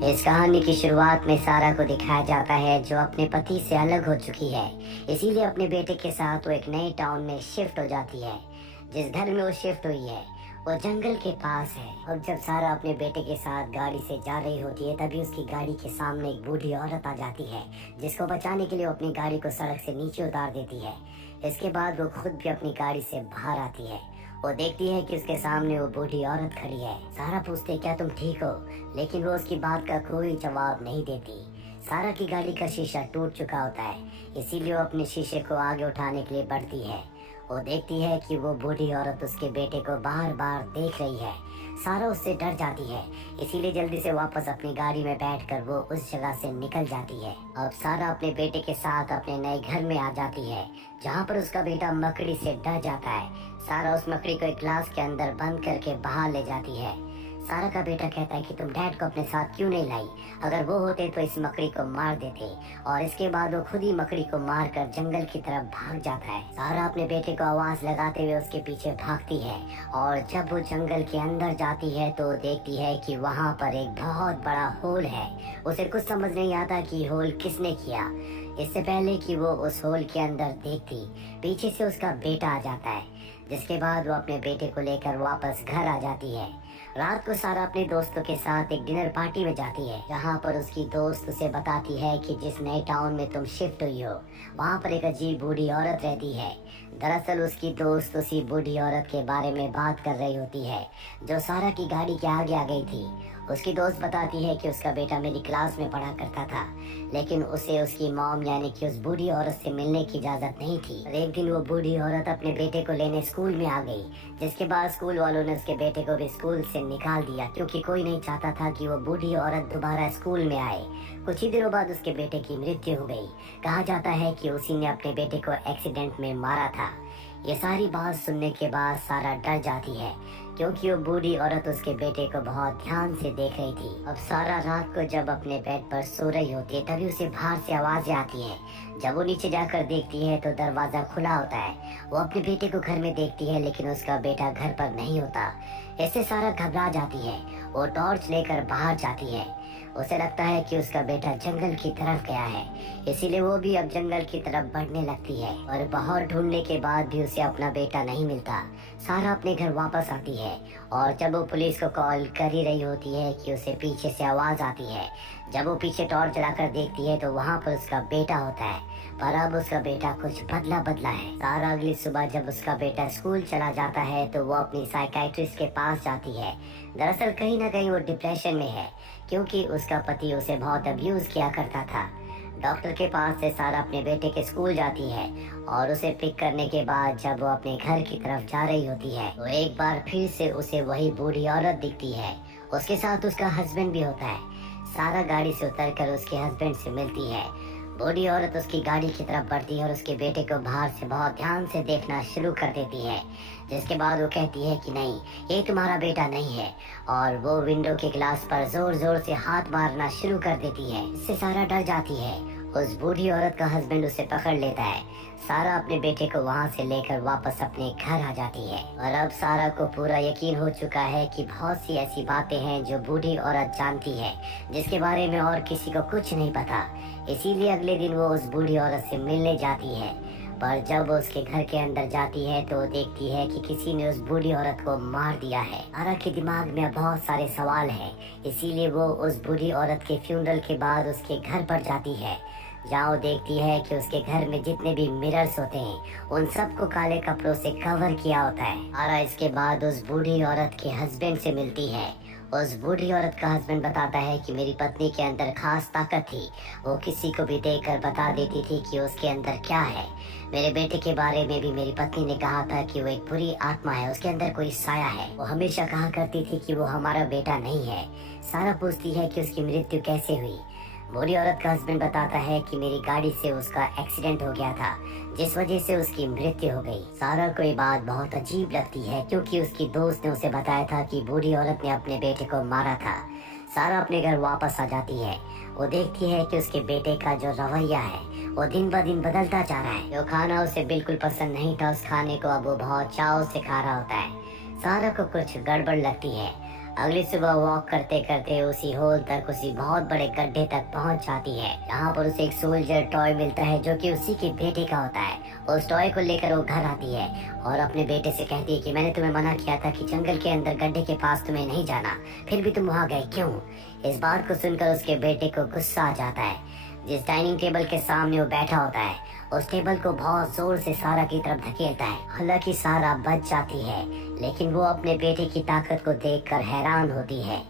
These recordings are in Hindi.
इस कहानी की शुरुआत में सारा को दिखाया जाता है जो अपने पति से अलग हो चुकी है, इसीलिए अपने बेटे के साथ वो एक नए टाउन में शिफ्ट हो जाती है। जिस घर में वो शिफ्ट हुई है वो जंगल के पास है। अब जब सारा अपने बेटे के साथ गाड़ी से जा रही होती है तभी उसकी गाड़ी के सामने एक बूढ़ी औरत आ जाती है, जिसको बचाने के लिए वो अपनी गाड़ी को सड़क से नीचे उतार देती है। इसके बाद वो खुद भी अपनी गाड़ी से बाहर आती है। वो देखती है कि उसके सामने वो बूढ़ी औरत खड़ी है। सारा पूछते क्या तुम ठीक हो, लेकिन वो उसकी बात का कोई जवाब नहीं देती। सारा की गाड़ी का शीशा टूट चुका होता है, इसीलिए वो अपने शीशे को आगे उठाने के लिए बढ़ती है। वो देखती है कि वो बूढ़ी औरत उसके बेटे को बार बार देख रही है। सारा उससे डर जाती है, इसीलिए जल्दी से वापस अपनी गाड़ी में बैठकर वो उस जगह से निकल जाती है। अब सारा अपने बेटे के साथ अपने नए घर में आ जाती है, जहाँ पर उसका बेटा मकड़ी से डर जाता है। सारा उस मकड़ी को एक ग्लास के अंदर बंद करके बाहर ले जाती है। सारा का बेटा कहता है कि तुम डैड को अपने साथ क्यों नहीं लाई, अगर वो होते तो इस मकड़ी को मार देते। और इसके बाद वो खुद ही मकड़ी को मारकर जंगल की तरफ भाग जाता है। सारा अपने बेटे को आवाज लगाते हुए उसके पीछे भागती है, और जब वो जंगल के अंदर जाती है तो देखती है कि वहाँ पर एक बहुत बड़ा होल है। उसे कुछ समझ नहीं आता कि होल किसने किया। इससे पहले कि वो उस होल के अंदर देखती, पीछे से उसका बेटा आ जाता है, जिसके बाद वो अपने बेटे को लेकर वापस घर आ जाती है। रात को सारा अपने दोस्तों के साथ एक डिनर पार्टी में जाती है, जहाँ पर उसकी दोस्त उसे बताती है कि जिस नए टाउन में तुम शिफ्ट हुई हो वहाँ पर एक अजीब बूढ़ी औरत रहती है। दरअसल उसकी दोस्त उसी बूढ़ी औरत के बारे में बात कर रही होती है, जो सारा की गाड़ी के आगे आ गई थी। उसकी दोस्त बताती है कि उसका बेटा मेरी क्लास में पढ़ा करता था, लेकिन उसे उसकी मॉम यानी कि उस बूढ़ी औरत से मिलने की इजाजत नहीं थी। और एक दिन वो बूढ़ी औरत अपने बेटे को लेने स्कूल में आ गई, जिसके बाद स्कूल वालों ने उसके बेटे को भी स्कूल से निकाल दिया, क्योंकि कोई नहीं चाहता था कि वो बूढ़ी औरत दोबारा स्कूल में आए। कुछ ही दिनों बाद उसके बेटे की मृत्यु हो गई। कहा जाता है कि उसी ने अपने बेटे को एक्सीडेंट में मारा था। ये सारी बात सुनने के बाद सारा डर जाती है, क्योंकि वो बूढ़ी औरत उसके बेटे को बहुत ध्यान से देख रही थी। अब सारा रात को जब अपने बेड पर सो रही होती है तभी उसे बाहर से आवाजें आती है। जब वो नीचे जाकर देखती है तो दरवाजा खुला होता है। वो अपने बेटे को घर में देखती है, लेकिन उसका बेटा घर पर नहीं होता। इससे सारा घबरा जाती है। वो टॉर्च लेकर बाहर जाती है। उसे लगता है कि उसका बेटा जंगल की तरफ गया है, इसीलिए वो भी अब जंगल की तरफ बढ़ने लगती है। और बहुत ढूंढने के बाद भी उसे अपना बेटा नहीं मिलता। सारा अपने घर वापस आती है, और जब वो पुलिस को कॉल कर ही रही होती है कि उसे पीछे से आवाज आती है। जब वो पीछे टॉर्च जलाकर देखती है तो वहाँ पर उसका बेटा होता है, पर अब उसका बेटा कुछ बदला बदला है। सारा अगली सुबह जब उसका बेटा स्कूल चला जाता है तो वो अपनी साइकियाट्रिस्ट के पास जाती है। दरअसल कहीं ना कहीं वो डिप्रेशन में है, क्योंकि उसका पति उसे बहुत अब्यूज किया करता था। डॉक्टर के पास से सारा अपने बेटे के स्कूल जाती है, और उसे पिक करने के बाद जब वो अपने घर की तरफ जा रही होती है तो एक बार फिर से उसे वही बूढ़ी औरत दिखती है। उसके साथ उसका हस्बैंड भी होता है। सारा गाड़ी से उतरकर उसके हस्बैंड से मिलती है। बूढ़ी औरत उसकी गाड़ी की तरफ बढ़ती है और उसके बेटे को बाहर से बहुत ध्यान से देखना शुरू कर देती है, जिसके बाद वो कहती है कि नहीं, ये तुम्हारा बेटा नहीं है, और वो विंडो के ग्लास पर जोर जोर से हाथ मारना शुरू कर देती है। इससे सारा डर जाती है। उस बूढ़ी औरत का हस्बैंड उसे पकड़ लेता है। सारा अपने बेटे को वहाँ से लेकर वापस अपने घर आ जाती है, और अब सारा को पूरा यकीन हो चुका है कि बहुत सी ऐसी बातें हैं जो बूढ़ी औरत जानती है, जिसके बारे में और किसी को कुछ नहीं पता। इसीलिए अगले दिन वो उस बूढ़ी औरत से मिलने जाती है, पर जब वो उसके घर के अंदर जाती है तो देखती है कि किसी ने उस बूढ़ी औरत को मार दिया है। सारा के दिमाग में बहुत सारे सवाल हैं, इसीलिए वो उस बूढ़ी औरत के फ्यूनरल के बाद उसके घर पर जाती है, जहाँ वो देखती है कि उसके घर में जितने भी मिरर्स होते हैं उन सबको काले कपड़ों से कवर किया होता है। सारा इसके बाद उस बूढ़ी औरत के हस्बैंड से मिलती है। उस बूढ़ी औरत का हस्बैंड बताता है कि मेरी पत्नी के अंदर खास ताकत थी, वो किसी को भी देखकर बता देती थी कि उसके अंदर क्या है। मेरे बेटे के बारे में भी मेरी पत्नी ने कहा था कि वो एक बुरी आत्मा है, उसके अंदर कोई साया है। वो हमेशा कहा करती थी कि वो हमारा बेटा नहीं है। सारा पूछती है कि उसकी मृत्यु कैसे हुई। बूढ़ी औरत का हस्बैंड बताता है कि मेरी गाड़ी से उसका एक्सीडेंट हो गया था, जिस वजह से उसकी मृत्यु हो गई। सारा को ये बात बहुत अजीब लगती है, क्योंकि उसकी दोस्त ने उसे बताया था कि बूढ़ी औरत ने अपने बेटे को मारा था। सारा अपने घर वापस आ जाती है। वो देखती है कि उसके बेटे का जो रवैया है वो दिन ब दिन बदलता जा रहा है। जो खाना उसे बिल्कुल पसंद नहीं था, उस खाने को अब वो बहुत चाव से खा रहा होता है। सारा को कुछ गड़बड़ लगती है। अगली सुबह वॉक करते करते उसी होल तक, उसी बहुत बड़े गड्ढे तक पहुंच जाती है। यहाँ पर उसे एक सोल्जर टॉय मिलता है जो कि उसी के बेटे का होता है। उस टॉय को लेकर वो घर आती है और अपने बेटे से कहती है कि मैंने तुम्हें मना किया था कि जंगल के अंदर गड्ढे के पास तुम्हें नहीं जाना, फिर भी तुम वहाँ गए क्यों? इस बात को सुनकर उसके बेटे को गुस्सा आ जाता है। जिस डाइनिंग टेबल के सामने वो बैठा होता है, उस टेबल को बहुत जोर से सारा की तरफ धकेलता है। हालांकि सारा बच जाती है, लेकिन वो अपने बेटे की ताकत को देखकर हैरान होती है।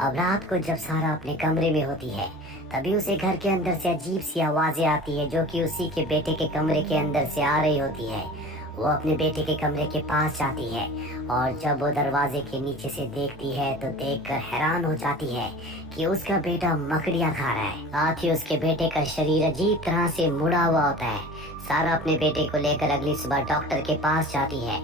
अब रात को जब सारा अपने कमरे में होती है, तभी उसे घर के अंदर से अजीब सी आवाजें आती है जो कि उसी के बेटे के कमरे के अंदर से आ रही होती है। वो अपने बेटे के कमरे के पास जाती है और जब वो दरवाजे के नीचे से देखती है तो देखकर हैरान हो जाती है कि उसका बेटा मकड़ियाँ खा रहा है। साथ ही उसके बेटे का शरीर अजीब तरह से मुड़ा हुआ होता है। सारा अपने बेटे को लेकर अगली सुबह डॉक्टर के पास जाती है।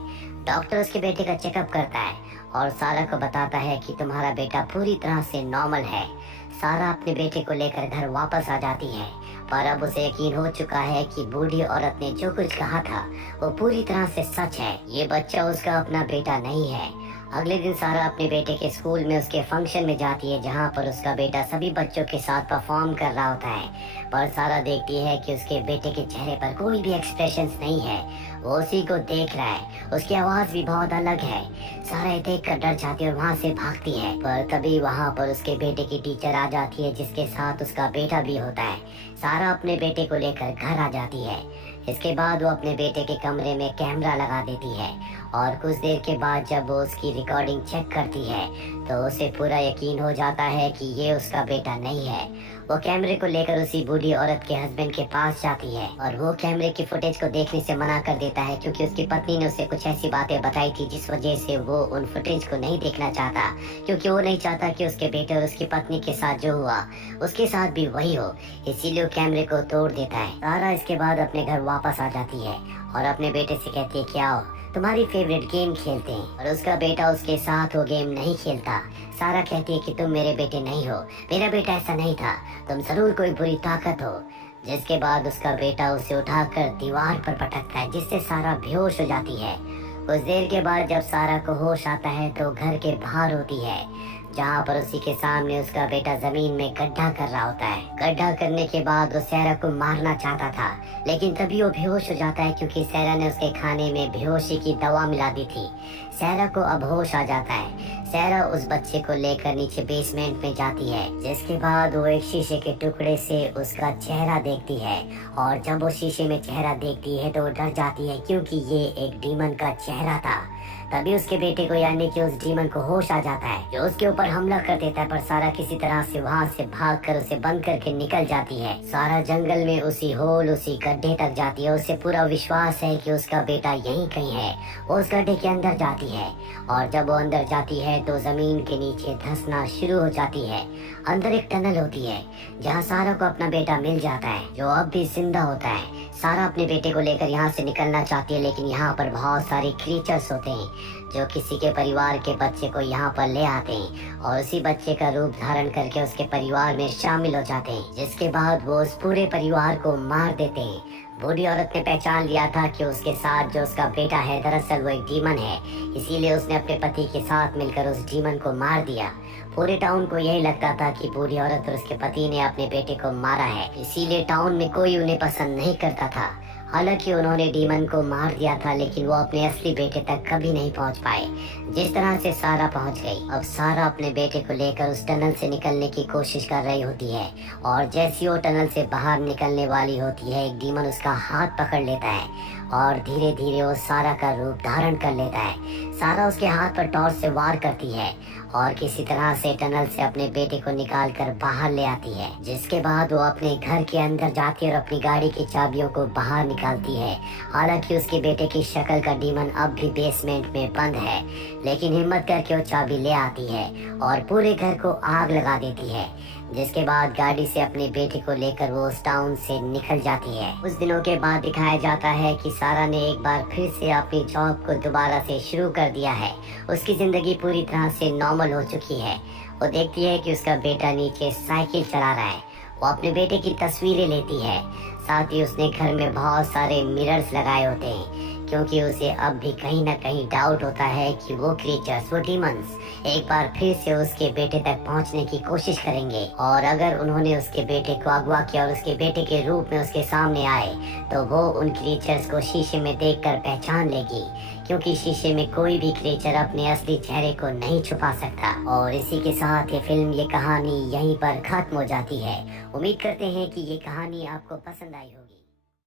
डॉक्टर उसके बेटे का चेकअप करता है और सारा को बताता है कि तुम्हारा बेटा पूरी तरह से नॉर्मल है। सारा अपने बेटे को लेकर घर वापस आ जाती है, पर अब उसे यकीन हो चुका है कि बूढ़ी औरत ने जो कुछ कहा था वो पूरी तरह से सच है। ये बच्चा उसका अपना बेटा नहीं है। अगले दिन सारा अपने बेटे के स्कूल में उसके फंक्शन में जाती है, जहाँ पर उसका बेटा सभी बच्चों के साथ परफॉर्म कर रहा होता है। पर सारा देखती है कि उसके बेटे के चेहरे पर कोई भी एक्सप्रेशंस नहीं है, वो उसी को देख रहा है। उसकी आवाज भी बहुत अलग है। सारा ये देख कर डर जाती है और वहाँ से भागती है, पर तभी वहाँ पर उसके बेटे की टीचर आ जाती है जिसके साथ उसका बेटा भी होता है। सारा अपने बेटे को लेकर घर आ जाती है। इसके बाद वो अपने बेटे के कमरे में कैमरा लगा देती है और कुछ देर के बाद जब वो उसकी रिकॉर्डिंग चेक करती है तो उसे पूरा यकीन हो जाता है कि ये उसका बेटा नहीं है। वो कैमरे को लेकर उसी बूढ़ी औरत के हस्बैंड के पास जाती है और वो कैमरे की फुटेज को देखने से मना कर देता है, क्योंकि उसकी पत्नी ने उसे कुछ ऐसी बातें बताई थी जिस वजह से वो उन फुटेज को नहीं देखना चाहता, क्योंकि वो नहीं चाहता कि उसके बेटे और उसकी पत्नी के साथ जो हुआ उसके साथ भी वही हो। इसीलिए वो कैमरे को तोड़ देता है। सारा इसके बाद अपने घर वापस आ जाती है और अपने बेटे से कहती है कि आओ तुम्हारी फेवरेट गेम खेलते हैं, और उसका बेटा उसके साथ वो गेम नहीं खेलता। सारा कहती है कि तुम मेरे बेटे नहीं हो, मेरा बेटा ऐसा नहीं था, तुम जरूर कोई बुरी ताकत हो। जिसके बाद उसका बेटा उसे उठाकर दीवार पर पटकता है, जिससे सारा बेहोश हो जाती है। कुछ देर के बाद जब सारा को होश आता है तो घर के बाहर होती है, जहाँ पर उसी के सामने उसका बेटा जमीन में गड्ढा कर रहा होता है। गड्ढा करने के बाद वो सैरा को मारना चाहता था, लेकिन तभी वो बेहोश हो जाता है, क्योंकि सैरा ने उसके खाने में बेहोशी की दवा मिला दी थी। सैरा को अब होश आ जाता है। सैरा उस बच्चे को लेकर नीचे बेसमेंट में जाती है, जिसके बाद वो एक शीशे के टुकड़े से उसका चेहरा देखती है, और जब वो शीशे में चेहरा देखती है तो वो डर जाती है, क्योंकि ये एक डीमन का चेहरा था। तभी उसके बेटे को यानी कि उस डीमन को होश आ जाता है, जो उसके ऊपर हमला कर देता है, पर सारा किसी तरह से वहाँ से भागकर उसे बंद करके निकल जाती है। सारा जंगल में उसी होल, उसी गड्ढे तक जाती है। उसे पूरा विश्वास है कि उसका बेटा यहीं कहीं है। वो उस गड्ढे के अंदर जाती है और जब वो अंदर जाती है तो जमीन के नीचे धंसना शुरू हो जाती है। अंदर एक टनल होती है जहाँ सारा को अपना बेटा मिल जाता है, जो अब भी जिंदा होता है। सारा अपने बेटे को लेकर यहाँ से निकलना चाहती है, लेकिन यहाँ पर बहुत सारे क्रीचर्स होते हैं जो किसी के परिवार के बच्चे को यहाँ पर ले आते हैं और उसी बच्चे का रूप धारण करके उसके परिवार में शामिल हो जाते हैं, जिसके बाद वो उस पूरे परिवार को मार देते हैं। बूढ़ी औरत ने पहचान लिया था कि उसके साथ जो उसका बेटा है दरअसल वो एक डीमन है, इसीलिए उसने अपने पति के साथ मिलकर उस डीमन को मार दिया। पूरे टाउन को यही लगता था कि बूढ़ी औरत और उसके पति ने अपने बेटे को मारा है, इसीलिए टाउन में कोई उन्हें पसंद नहीं करता था। हालांकि उन्होंने डीमन को मार दिया था, लेकिन वो अपने असली बेटे तक कभी नहीं पहुंच पाए, जिस तरह से सारा पहुंच गई। अब सारा अपने बेटे को लेकर उस टनल से निकलने की कोशिश कर रही होती है, और जैसी वो टनल से बाहर निकलने वाली होती है, एक डीमन उसका हाथ पकड़ लेता है और धीरे धीरे वो सारा का रूप धारण कर लेता है। सारा उसके हाथ पर टॉर्च से वार करती है और किसी तरह से टनल से अपने बेटे को निकाल कर बाहर ले आती है, जिसके बाद वो अपने घर के अंदर जाती है और अपनी गाड़ी की चाबियों को बाहर निकालती है। हालांकि उसके बेटे की शक्ल का डीमन अब भी बेसमेंट में बंद है, लेकिन हिम्मत करके वो चाबी ले आती है और पूरे घर को आग लगा देती है। जिसके बाद गाड़ी से अपने बेटे को लेकर वो उस टाउन से निकल जाती है। कुछ दिनों के बाद दिखाया जाता है कि सारा ने एक बार फिर से अपनी जॉब को दोबारा से शुरू कर दिया है। उसकी जिंदगी पूरी तरह से नॉर्मल हो चुकी है। वो देखती है कि उसका बेटा नीचे साइकिल चला रहा है। वो अपने बेटे की तस्वीरें लेती है। साथ ही उसने घर में बहुत सारे मिरर्स लगाए होते हैं क्योंकि उसे अब भी कहीं ना कहीं डाउट होता है कि वो क्रीचर्स, वो डीमंस एक बार फिर से उसके बेटे तक पहुंचने की कोशिश करेंगे, और अगर उन्होंने उसके बेटे को अगवा किया और उसके बेटे के रूप में उसके सामने आए तो वो उन क्रीचर्स को शीशे में देखकर पहचान लेगी, क्योंकि शीशे में कोई भी क्रीचर अपने असली चेहरे को नहीं छुपा सकता। और इसी के साथ ये फिल्म, ये कहानी यहीं पर खत्म हो जाती है। उम्मीद करते हैं कि ये कहानी आपको पसंद आई होगी।